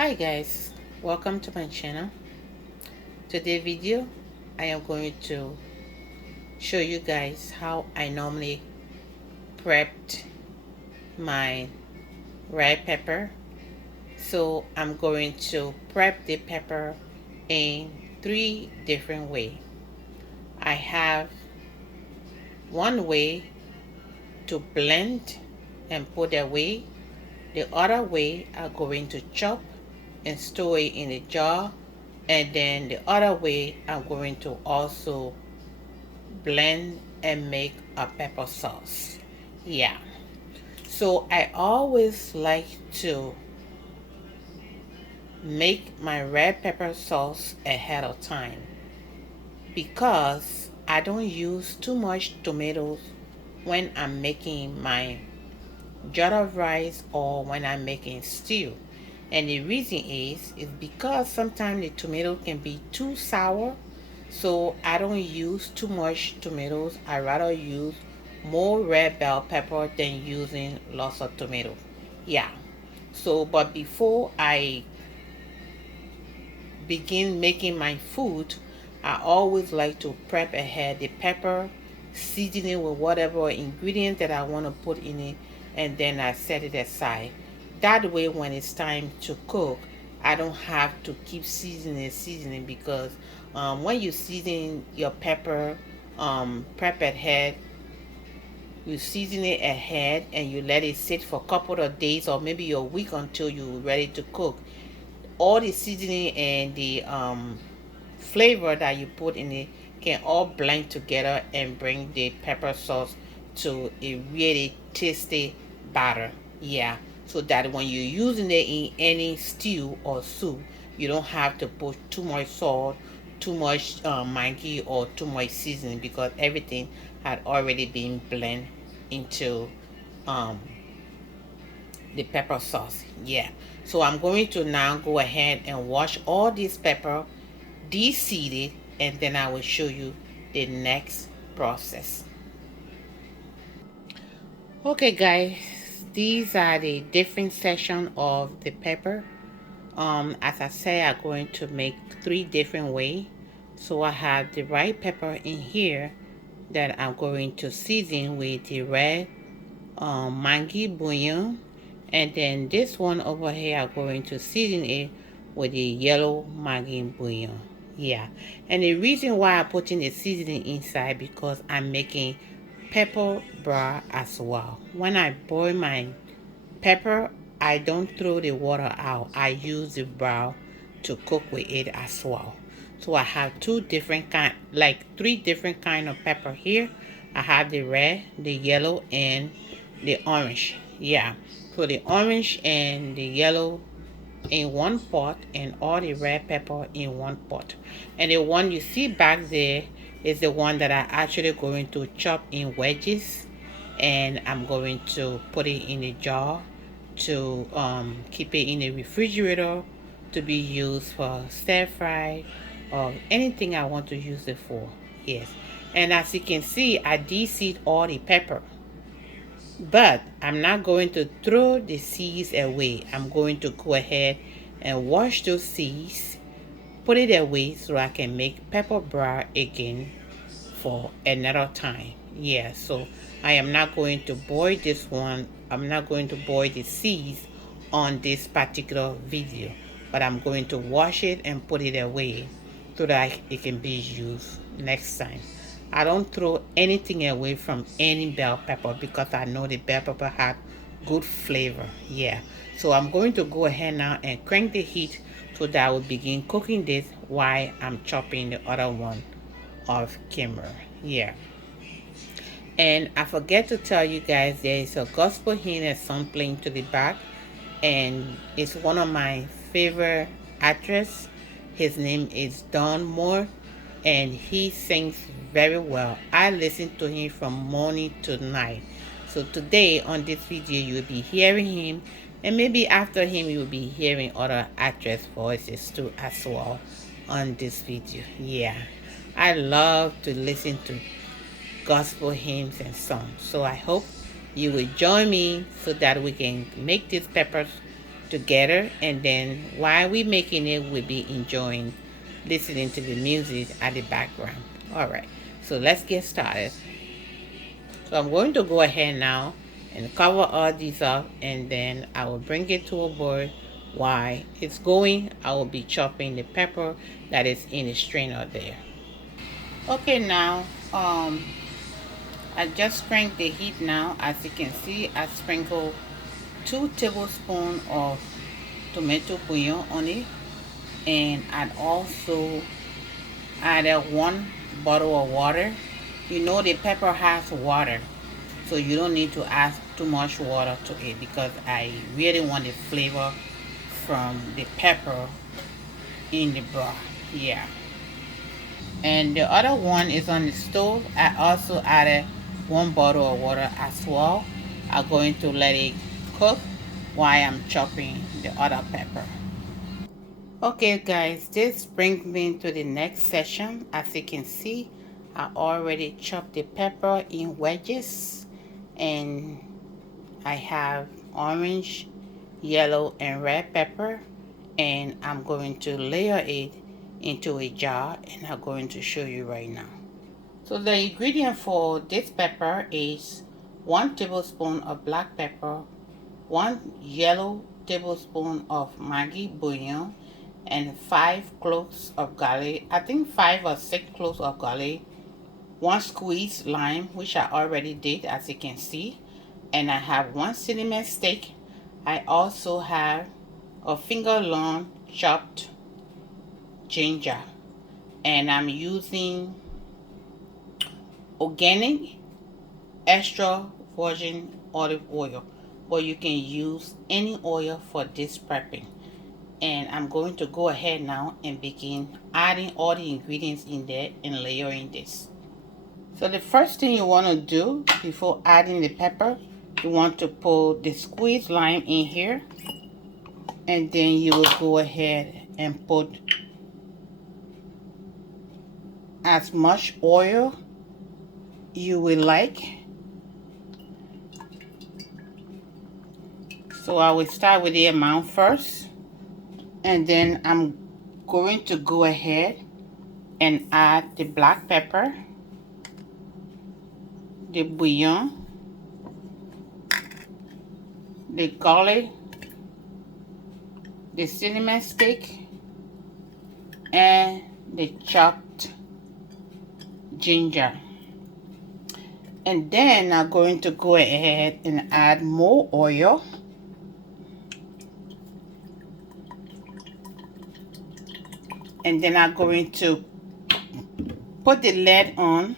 Hi guys, welcome to my channel. Today video I am going to show you guys how I normally prepped my red pepper. So I'm going to prep the pepper in 3 different ways. I have one way to blend and put away. The other way I'm going to chop and store it in a jar, and then the other way I'm going to also blend and make a pepper sauce. Yeah, so I always like to make my red pepper sauce ahead of time because I don't use too much tomatoes when I'm making my jollof rice or when I'm making stew. And the reason is because sometimes the tomato can be too sour. So I don't use too much tomatoes. I rather use more red bell pepper than using lots of tomato. Yeah. So but before I begin making my food, I always like to prep ahead the pepper, season it with whatever ingredient that I want to put in it, and then I set it aside. That way, when it's time to cook, I don't have to keep seasoning because when you season your pepper, prep ahead, you season it ahead and you let it sit for a couple of days or maybe a week until you're ready to cook. All the seasoning and the flavor that you put in it can all blend together and bring the pepper sauce to a really tasty batter. Yeah, so that when you're using it in any stew or soup, you don't have to put too much salt, too much Maggi, or too much seasoning because everything had already been blended into um, the pepper sauce. Yeah, so I'm going to now go ahead and wash all this pepper, de-seed it, and then I will show you the next process. Okay guys, these are the different section of the pepper. As I say, I'm going to make 3 different ways. So I have the white pepper in here that I'm going to season with the red Maggi bouillon, and then this one over here I'm going to season it with the yellow Maggi bouillon. Yeah, and the reason why I'm putting the seasoning inside because I'm making pepper broth as well. When I boil my pepper, I don't throw the water out. I use the broth to cook with it as well. So I have 2 different like 3 different kind of pepper here. I have the red, the yellow, and the orange. Yeah, so the orange and the yellow in one pot and all the red pepper in one pot. And the one you see back there is the one that I actually going to chop in wedges, and I'm going to put it in a jar to keep it in the refrigerator to be used for stir fry or anything I want to use it for. Yes, and as you can see, I de-seed all the pepper, but I'm not going to throw the seeds away. I'm going to go ahead and wash those seeds, put it away so I can make pepper broth again for another time. Yeah, so I am not going to boil this one. I'm not going to boil the seeds on this particular video, but I'm going to wash it and put it away so that it can be used next time. I don't throw anything away from any bell pepper because I know the bell pepper has good flavor. Yeah, so I'm going to go ahead now and crank the heat so that I will begin cooking this while I'm chopping the other one of camera. Yeah, and I forget to tell you guys there is a gospel hymn and song playing to the back, and it's one of my favorite actors. His name is Don Moore, and he sings very well. I listen to him from morning to night. So today on this video you will be hearing him, and maybe after him you will be hearing other actress voices too as well on this video. Yeah, I love to listen to gospel hymns and songs. So I hope you will join me so that we can make this pepper together, and then while we making it, we'll be enjoying listening to the music at the background. All right, so let's get started. So I'm going to go ahead now and cover all these up, and then I will bring it to a board. While it's going, I will be chopping the pepper that is in the strainer there. Okay, now I just cranked the heat now. As you can see, I sprinkle 2 tablespoons of tomato bouillon on it, and I also added 1 bottle of water. You know the pepper has water, so you don't need to add too much water to it, because I really want the flavor from the pepper in the broth. Yeah. And the other one is on the stove. I also added 1 bottle of water as well. I'm going to let it cook while I'm chopping the other pepper. Okay guys, this brings me to the next section. As you can see, I already chopped the pepper in wedges, and I have orange, yellow, and red pepper, and I'm going to layer it into a jar, and I'm going to show you right now. So the ingredient for this pepper is 1 tablespoon of black pepper, 1 yellow tablespoon of Maggi bouillon, and 5 cloves of garlic. I think 5 or 6 cloves of garlic, 1 squeezed lime, which I already did, as you can see, and I have 1 cinnamon stick. I also have a finger long chopped ginger, and I'm using organic extra virgin olive oil, but you can use any oil for this prepping. And I'm going to go ahead now and begin adding all the ingredients in there and layering this. So the first thing you want to do before adding the pepper, you want to put the squeezed lime in here, and then you will go ahead and put as much oil you will like. So I will start with the amount first, and then I'm going to go ahead and add the black pepper, the bouillon, the garlic, the cinnamon stick, and the chopped ginger. And then I'm going to go ahead and add more oil. And then I'm going to put the lid on,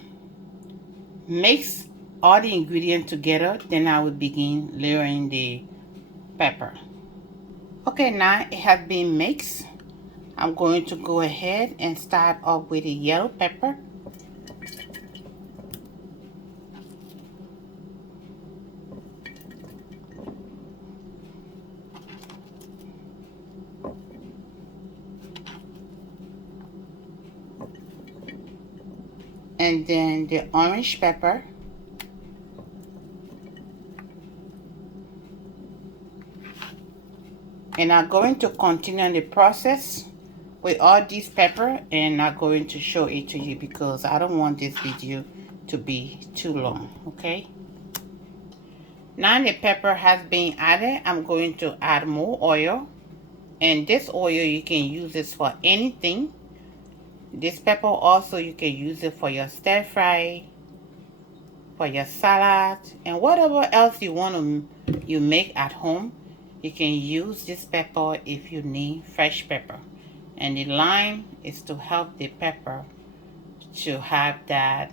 mix all the ingredients together, then I will begin layering the pepper. Okay, now it has been mixed. I'm going to go ahead and start off with the yellow pepper. And then the orange pepper. And I'm going to continue the process with all these pepper, and I'm going to show it to you because I don't want this video to be too long. Okay, now the pepper has been added. I'm going to add more oil, and this oil you can use this for anything. This pepper also you can use it for your stir fry, for your salad, and whatever else you want to you make at home. You can use this pepper if you need fresh pepper. And the lime is to help the pepper to have that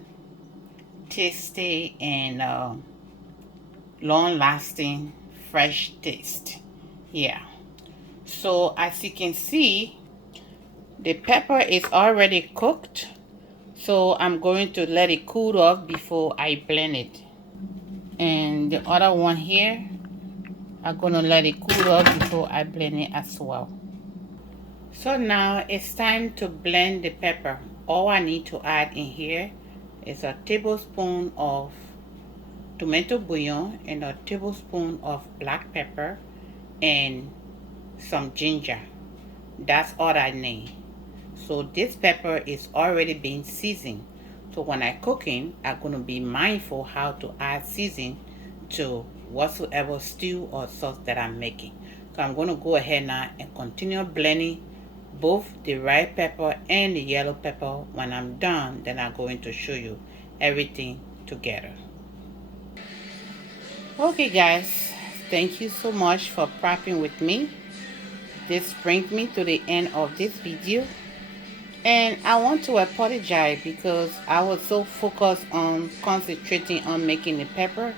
tasty and long-lasting fresh taste. Yeah. So as you can see, the pepper is already cooked. So I'm going to let it cool off before I blend it. And the other one here, I'm going to let it cool off before I blend it as well. So now it's time to blend the pepper. All I need to add in here is a tablespoon of tomato bouillon and a tablespoon of black pepper and some ginger. That's all I need. So this pepper is already being seasoned. So when I cooking, I'm gonna be mindful how to add seasoning to whatsoever stew or sauce that I'm making. So I'm gonna go ahead now and continue blending both the red pepper and the yellow pepper. When I'm done, then I'm going to show you everything together. Okay guys, thank you so much for prepping with me. This brings me to the end of this video, and I want to apologize because I was so focused on concentrating on making the pepper,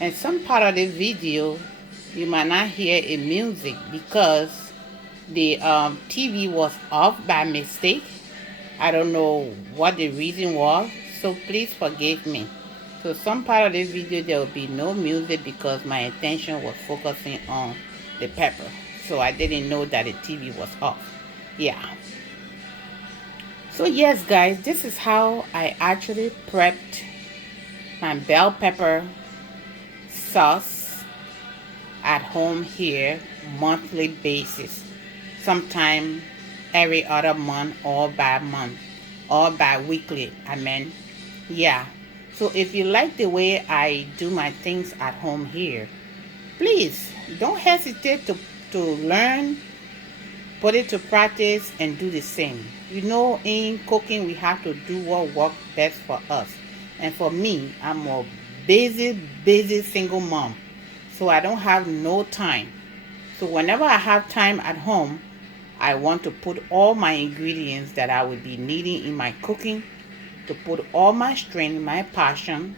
and some part of the video you might not hear a music because the TV was off by mistake. I don't know what the reason was, so please forgive me. So some part of this video there will be no music because my attention was focusing on the pepper. So I didn't know that the TV was off. Yeah. So yes guys, this is how I actually prepped my bell pepper sauce at home here, monthly basis. Sometime every other month or bi-weekly, I mean. Yeah. So if you like the way I do my things at home here, please don't hesitate to learn, put it to practice, and do the same. You know, in cooking we have to do what works best for us. And for me, I'm a busy single mom, so I don't have no time. So whenever I have time at home, I want to put all my ingredients that I will be needing in my cooking, to put all my strength, my passion,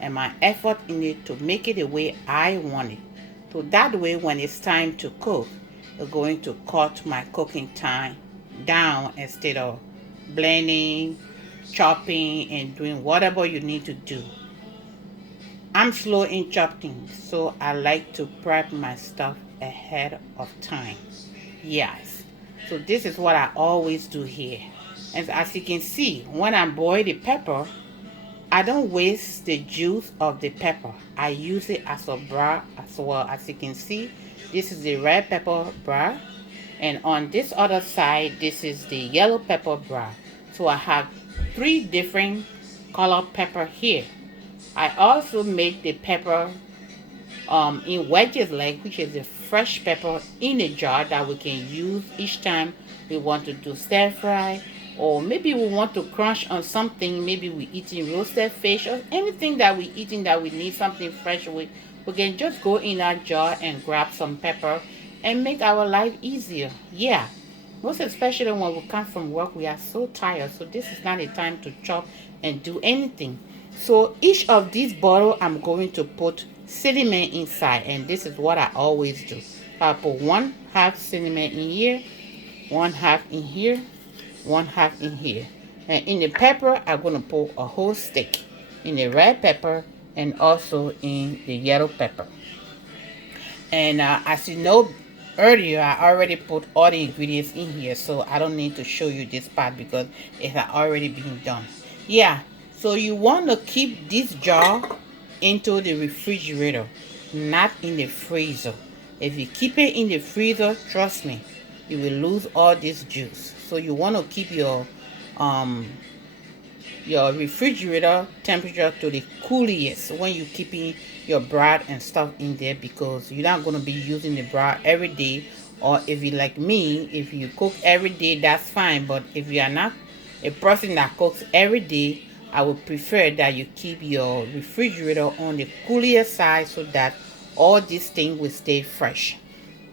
and my effort in it to make it the way I want it. So that way when it's time to cook, it's going to cut my cooking time down instead of blending, chopping, and doing whatever you need to do. I'm slow in chopping, so I like to prep my stuff ahead of time. Yes. So this is what I always do here. And as you can see, when I boil the pepper, I don't waste the juice of the pepper. I use it as a broth as well. As you can see, this is the red pepper broth, and on this other side, this is the yellow pepper broth. So I have 3 different color pepper here. I also make the pepper in wedges, like, which is a fresh pepper in a jar that we can use each time we want to do stir fry, or maybe we want to crunch on something. Maybe we eating roasted fish or anything that we eating that we need something fresh with. We can just go in our jar and grab some pepper and make our life easier. Yeah, most especially when we come from work, we are so tired. So this is not a time to chop and do anything. So each of these bottles, I'm going to put cinnamon inside, and this is what I always do. I put 1/2 cinnamon in here, 1/2 in here, 1/2 in here. And in the pepper, I'm going to put a whole stick in the red pepper and also in the yellow pepper. And as you know, earlier I already put all the ingredients in here, so I don't need to show you this part because it had already been done. Yeah, so you want to keep this jar into the refrigerator, not in the freezer. If you keep it in the freezer, trust me, you will lose all this juice. So you want to keep your refrigerator temperature to the coolest when you're keeping your broth and stuff in there, because you're not going to be using the broth every day. Or if you like me, if you cook every day, that's fine. But if you are not a person that cooks every day, I would prefer that you keep your refrigerator on the coolest side so that all these things will stay fresh.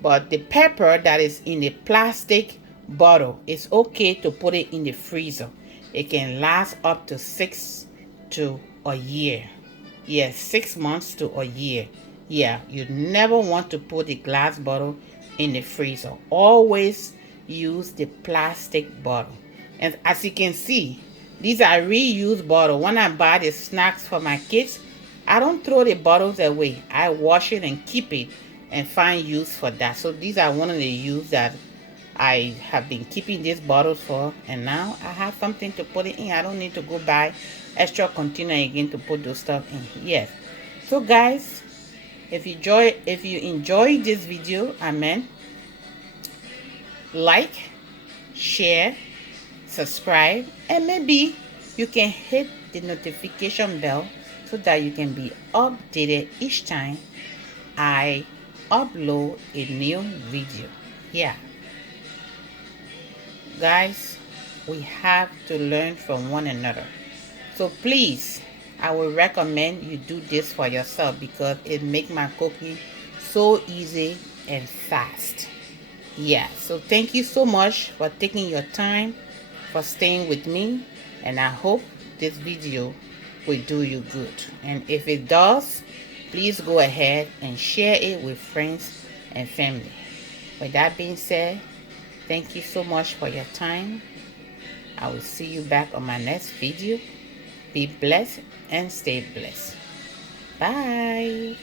But the pepper that is in the plastic bottle, it's okay to put it in the freezer. It can last up to 6 to a year. Yes, 6 months to a year. Yeah, you never want to put the glass bottle in the freezer. Always use the plastic bottle. And as you can see, these are reused bottles. When I buy the snacks for my kids, I don't throw the bottles away. I wash it and keep it and find use for that. So these are one of the use that I have been keeping these bottles for, and now I have something to put it in. I don't need to go buy extra container again to put those stuff in. Yes. So guys, if you enjoy this video, amen, like, share, subscribe, and maybe you can hit the notification bell so that you can be updated each time I upload a new video. Yeah, guys, we have to learn from one another. So please, I would recommend you do this for yourself because it makes my cooking so easy and fast. Yeah, so thank you so much for taking your time, for staying with me, and I hope this video will do you good. And if it does, please go ahead and share it with friends and family. With that being said, thank you so much for your time. I will see you back on my next video. Be blessed and stay blessed. Bye.